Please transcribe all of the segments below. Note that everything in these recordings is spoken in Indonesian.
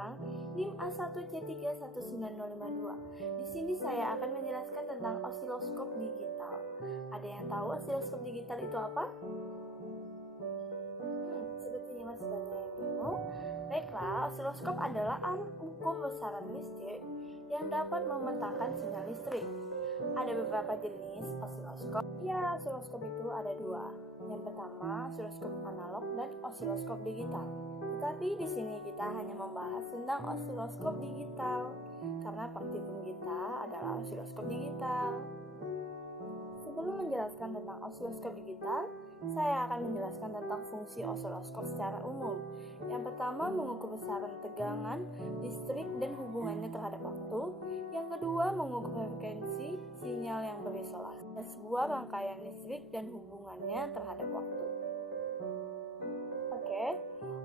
Sampang, NIM A1C31952. Di sini saya akan menjelaskan tentang osiloskop digital. Ada yang tahu osiloskop digital itu apa? Sepertinya masih banyak yang bingung. Baiklah, osiloskop adalah alat ukur besaran listrik yang dapat memetakan sinyal listrik. Ada beberapa jenis osiloskop. Ya, osiloskop itu ada dua. Yang pertama, osiloskop analog dan osiloskop digital. Tetapi di sini kita hanya membahas tentang osiloskop digital karena praktikum kita adalah osiloskop digital. Sebelum menjelaskan tentang osiloskop digital, saya akan menjelaskan tentang fungsi osiloskop secara umum. Yang pertama, mengukur besaran tegangan listrik dan hubungannya terhadap waktu. Yang kedua, mengukur frekuensi sinyal yang berisolasi dan sebuah rangkaian listrik dan hubungannya terhadap waktu.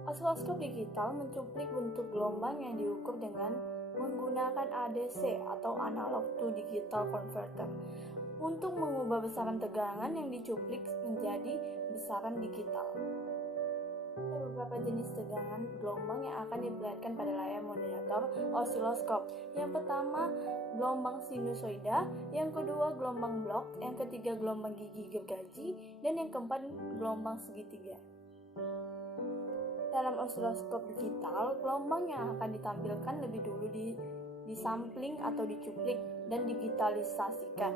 Osiloskop digital mencuplik bentuk gelombang yang diukur dengan menggunakan ADC atau Analog to Digital Converter untuk mengubah besaran tegangan yang dicuplik menjadi besaran digital. Ada beberapa jenis tegangan gelombang yang akan diperlihatkan pada layar monitor osiloskop. Yang pertama, gelombang sinusoida, yang kedua gelombang blok, yang ketiga gelombang gigi gergaji, dan yang keempat gelombang segitiga. Dalam osiloskop digital, gelombang yang akan ditampilkan lebih dulu disampling atau dicuplik dan digitalisasikan.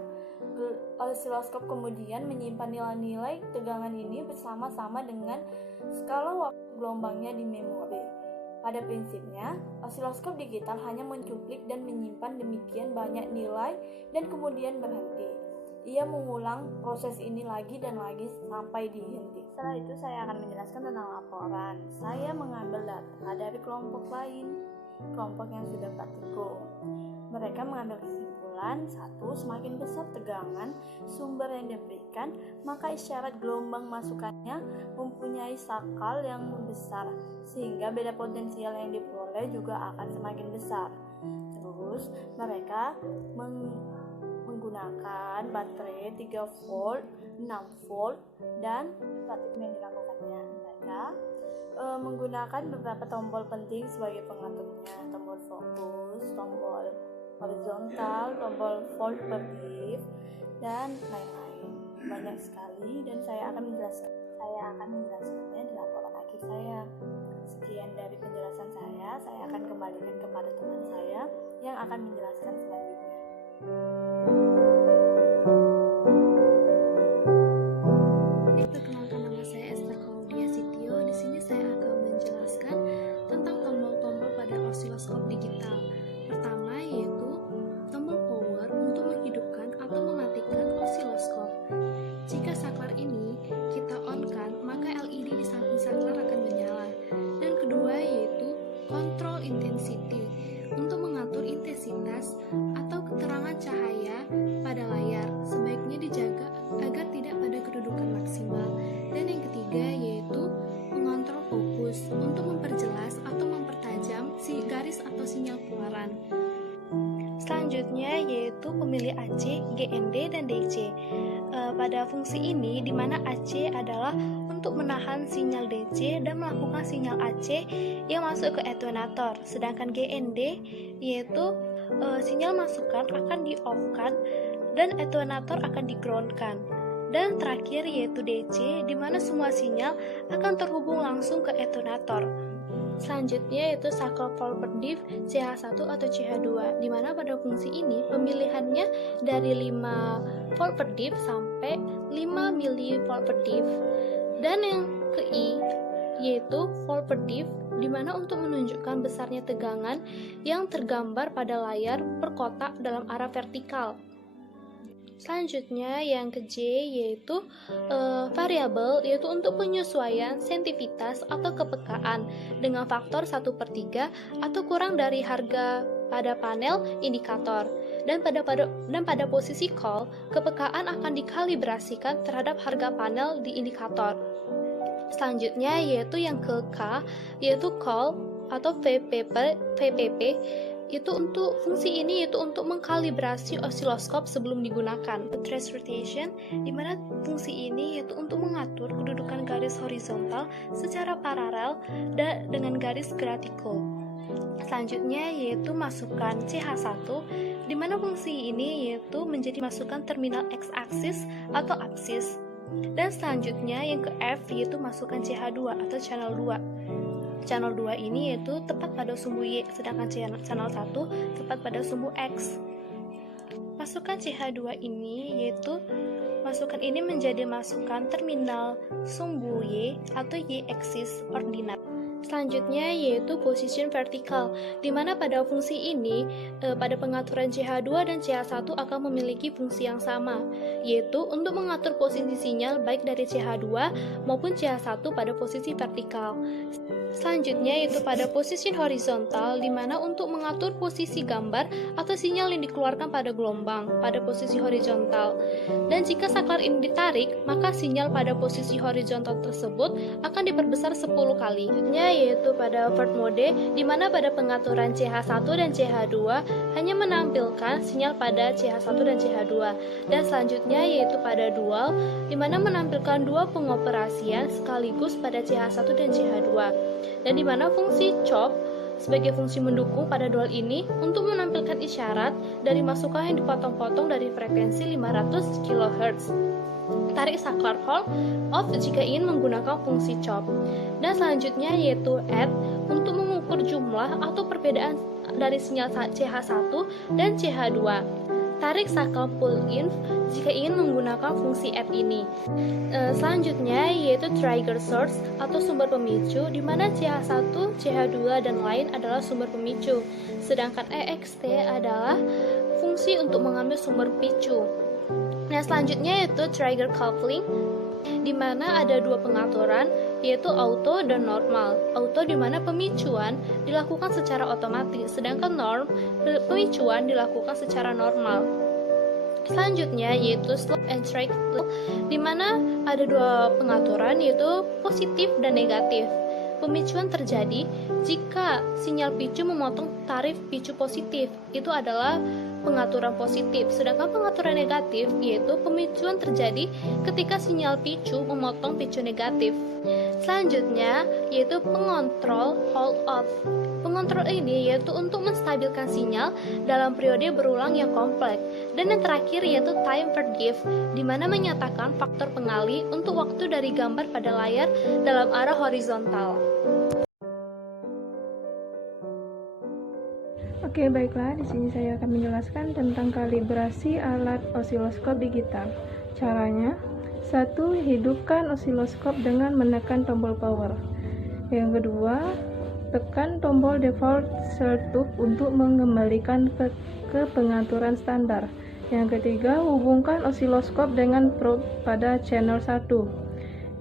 Osiloskop kemudian menyimpan nilai-nilai tegangan ini bersama-sama dengan skala waktu gelombangnya di memori. Pada prinsipnya, osiloskop digital hanya mencuplik dan menyimpan demikian banyak nilai dan kemudian berhenti. Ia mengulang proses ini lagi dan lagi sampai dihentikan. Setelah itu saya akan menjelaskan tentang laporan. Saya mengambil data dari kelompok lain, kelompok yang sudah praktikum. Mereka mengambil kesimpulan, satu, semakin besar tegangan sumber yang diberikan, maka isyarat gelombang masukannya mempunyai sakal yang besar, sehingga beda potensial yang diperoleh juga akan semakin besar. Terus, mereka menggunakan baterai 3 volt, 6 volt, dan praktikum yang dilakukannya. Mereka menggunakan beberapa tombol penting sebagai pengaturnya, tombol fokus, tombol horizontal, tombol volt per diff, dan lain-lain. Banyak sekali dan saya akan menjelaskannya di laporan akhir saya. Sekian dari penjelasan saya akan kembalikan kepada teman saya yang akan menjelaskan selanjutnya. Perkenalkan, nama saya Esther Claudia Sitio. Di sini saya akan menjelaskan tentang tombol-tombol pada osiloskop digital. Pertama yaitu tombol power untuk menghidupkan atau mematikan osiloskop. Jika saklar ini kita on-kan, maka LED di samping saklar akan menyala. Dan kedua yaitu control intensity untuk mengatur intensitas atau keterangan cahaya pada layar. Sebaiknya dijaga agar tidak pada kedudukan maksimal. Dan yang ketiga yaitu mengontrol fokus untuk memperjelas atau mempertajam si garis atau sinyal keluaran. Selanjutnya yaitu pemilih AC, GND, dan DC. Pada fungsi ini di mana AC adalah untuk menahan sinyal DC dan melakukan sinyal AC yang masuk ke attenuator, sedangkan GND yaitu sinyal masukan akan di-off-kan dan attenuator akan di-ground-kan. Dan terakhir yaitu DC, di mana semua sinyal akan terhubung langsung ke attenuator. Selanjutnya yaitu saklar volt per diff CH1 atau CH2, di mana pada fungsi ini pemilihannya dari 5 volt per diff sampai 5 mV per diff. Dan yang ke I yaitu volt per diff, di mana untuk menunjukkan besarnya tegangan yang tergambar pada layar per kotak dalam arah vertikal. Selanjutnya yang ke J yaitu variabel, yaitu untuk penyesuaian sensitivitas atau kepekaan dengan faktor 1/3 atau kurang dari harga pada panel indikator. Dan pada posisi call, kepekaan akan dikalibrasikan terhadap harga panel di indikator. Selanjutnya yaitu yang ke K yaitu call atau VPP. Itu untuk fungsi ini yaitu untuk mengkalibrasi osiloskop sebelum digunakan. Trace rotation, di mana fungsi ini yaitu untuk mengatur kedudukan garis horizontal secara paralel dengan garis gratikal. Selanjutnya yaitu masukan CH1, di mana fungsi ini yaitu menjadi masukan terminal X-aksis atau apsis. Dan selanjutnya yang ke F yaitu masukan CH2 atau channel 2. Channel 2 ini yaitu tepat pada sumbu Y, sedangkan channel 1 tepat pada sumbu X. Masukan CH2 ini yaitu masukan ini menjadi masukan terminal sumbu Y atau Y-axis ordinat. Selanjutnya yaitu position vertical, di mana pada fungsi ini pada pengaturan CH2 dan CH1 akan memiliki fungsi yang sama, yaitu untuk mengatur posisi sinyal baik dari CH2 maupun CH1 pada posisi vertikal. Selanjutnya yaitu pada posisi horizontal, di mana untuk mengatur posisi gambar atau sinyal yang dikeluarkan pada gelombang pada posisi horizontal. Dan jika saklar ini ditarik, maka sinyal pada posisi horizontal tersebut akan diperbesar 10 kali. Selanjutnya yaitu pada third mode, di mana pada pengaturan CH1 dan CH2 hanya menampilkan sinyal pada CH1 dan CH2. Dan selanjutnya yaitu pada dual, di mana menampilkan dua pengoperasian sekaligus pada CH1 dan CH2. Dan di mana fungsi chop sebagai fungsi mendukung pada dual ini untuk menampilkan isyarat dari masukan yang dipotong-potong dari frekuensi 500 kHz. Tarik saklar hold off jika ingin menggunakan fungsi chop. Dan selanjutnya yaitu add untuk mengukur jumlah atau perbedaan dari sinyal CH1 dan CH2. Tarik saklar pull in jika ingin menggunakan fungsi add ini. Selanjutnya yaitu trigger source atau sumber pemicu, di mana CH1, CH2 dan lain adalah sumber pemicu, sedangkan EXT adalah fungsi untuk mengambil sumber picu. Nah, selanjutnya yaitu trigger coupling, di mana ada dua pengaturan yaitu auto dan normal. Auto di mana pemicuan dilakukan secara otomatis, sedangkan norm pemicuan dilakukan secara normal. Selanjutnya yaitu slope and trickle, di mana ada dua pengaturan yaitu positif dan negatif. Pemicuan terjadi jika sinyal picu memotong tarif picu positif, itu adalah pengaturan positif. Sedangkan pengaturan negatif yaitu pemicuan terjadi ketika sinyal picu memotong picu negatif. Selanjutnya yaitu pengontrol hold off. Pengontrol ini yaitu untuk menstabilkan sinyal dalam periode berulang yang kompleks. Dan yang terakhir yaitu time forgive, di mana menyatakan faktor pengalih untuk waktu dari gambar pada layar dalam arah horizontal. Oke, baiklah, di sini saya akan menjelaskan tentang kalibrasi alat osiloskop digital. Caranya, 1. Hidupkan osiloskop dengan menekan tombol power. Yang kedua, tekan tombol default shutdown untuk mengembalikan ke pengaturan standar. Yang ketiga, hubungkan osiloskop dengan probe pada channel 1.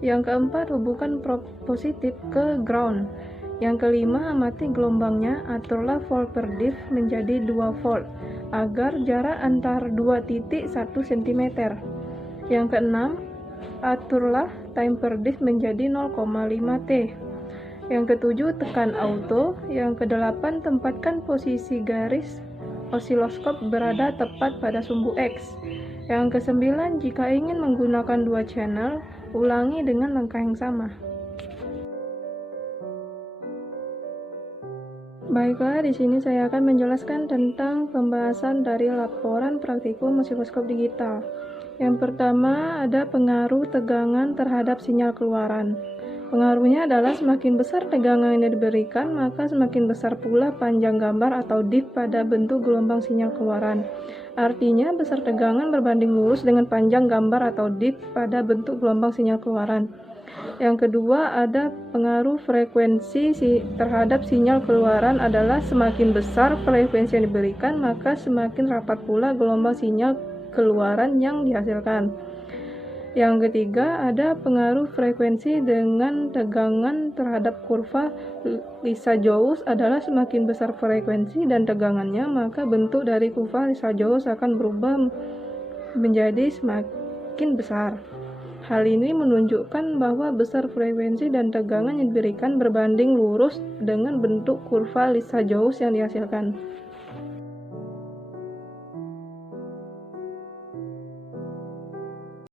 Yang keempat, hubungkan probe positif ke ground. Yang kelima, amati gelombangnya, aturlah volt per diff menjadi 2 volt agar jarak antar 2 titik 1 cm. Yang keenam, aturlah time per diff menjadi 0,5 T. Yang ketujuh, tekan auto. Yang kedelapan, tempatkan posisi garis osiloskop berada tepat pada sumbu X. Yang kesembilan, jika ingin menggunakan 2 channel, ulangi dengan langkah yang sama. Baiklah, di sini saya akan menjelaskan tentang pembahasan dari laporan praktikum osiloskop digital. Yang pertama, ada pengaruh tegangan terhadap sinyal keluaran. Pengaruhnya adalah semakin besar tegangan yang diberikan, maka semakin besar pula panjang gambar atau diff pada bentuk gelombang sinyal keluaran. Artinya, besar tegangan berbanding lurus dengan panjang gambar atau diff pada bentuk gelombang sinyal keluaran. Yang kedua, ada pengaruh frekuensi terhadap sinyal keluaran adalah semakin besar frekuensi yang diberikan, maka semakin rapat pula gelombang sinyal keluaran yang dihasilkan. Yang ketiga, ada pengaruh frekuensi dengan tegangan terhadap kurva Lissajous adalah semakin besar frekuensi dan tegangannya, maka bentuk dari kurva Lissajous akan berubah menjadi semakin besar. Hal ini menunjukkan bahwa besar frekuensi dan tegangan yang diberikan berbanding lurus dengan bentuk kurva Lissajous yang dihasilkan.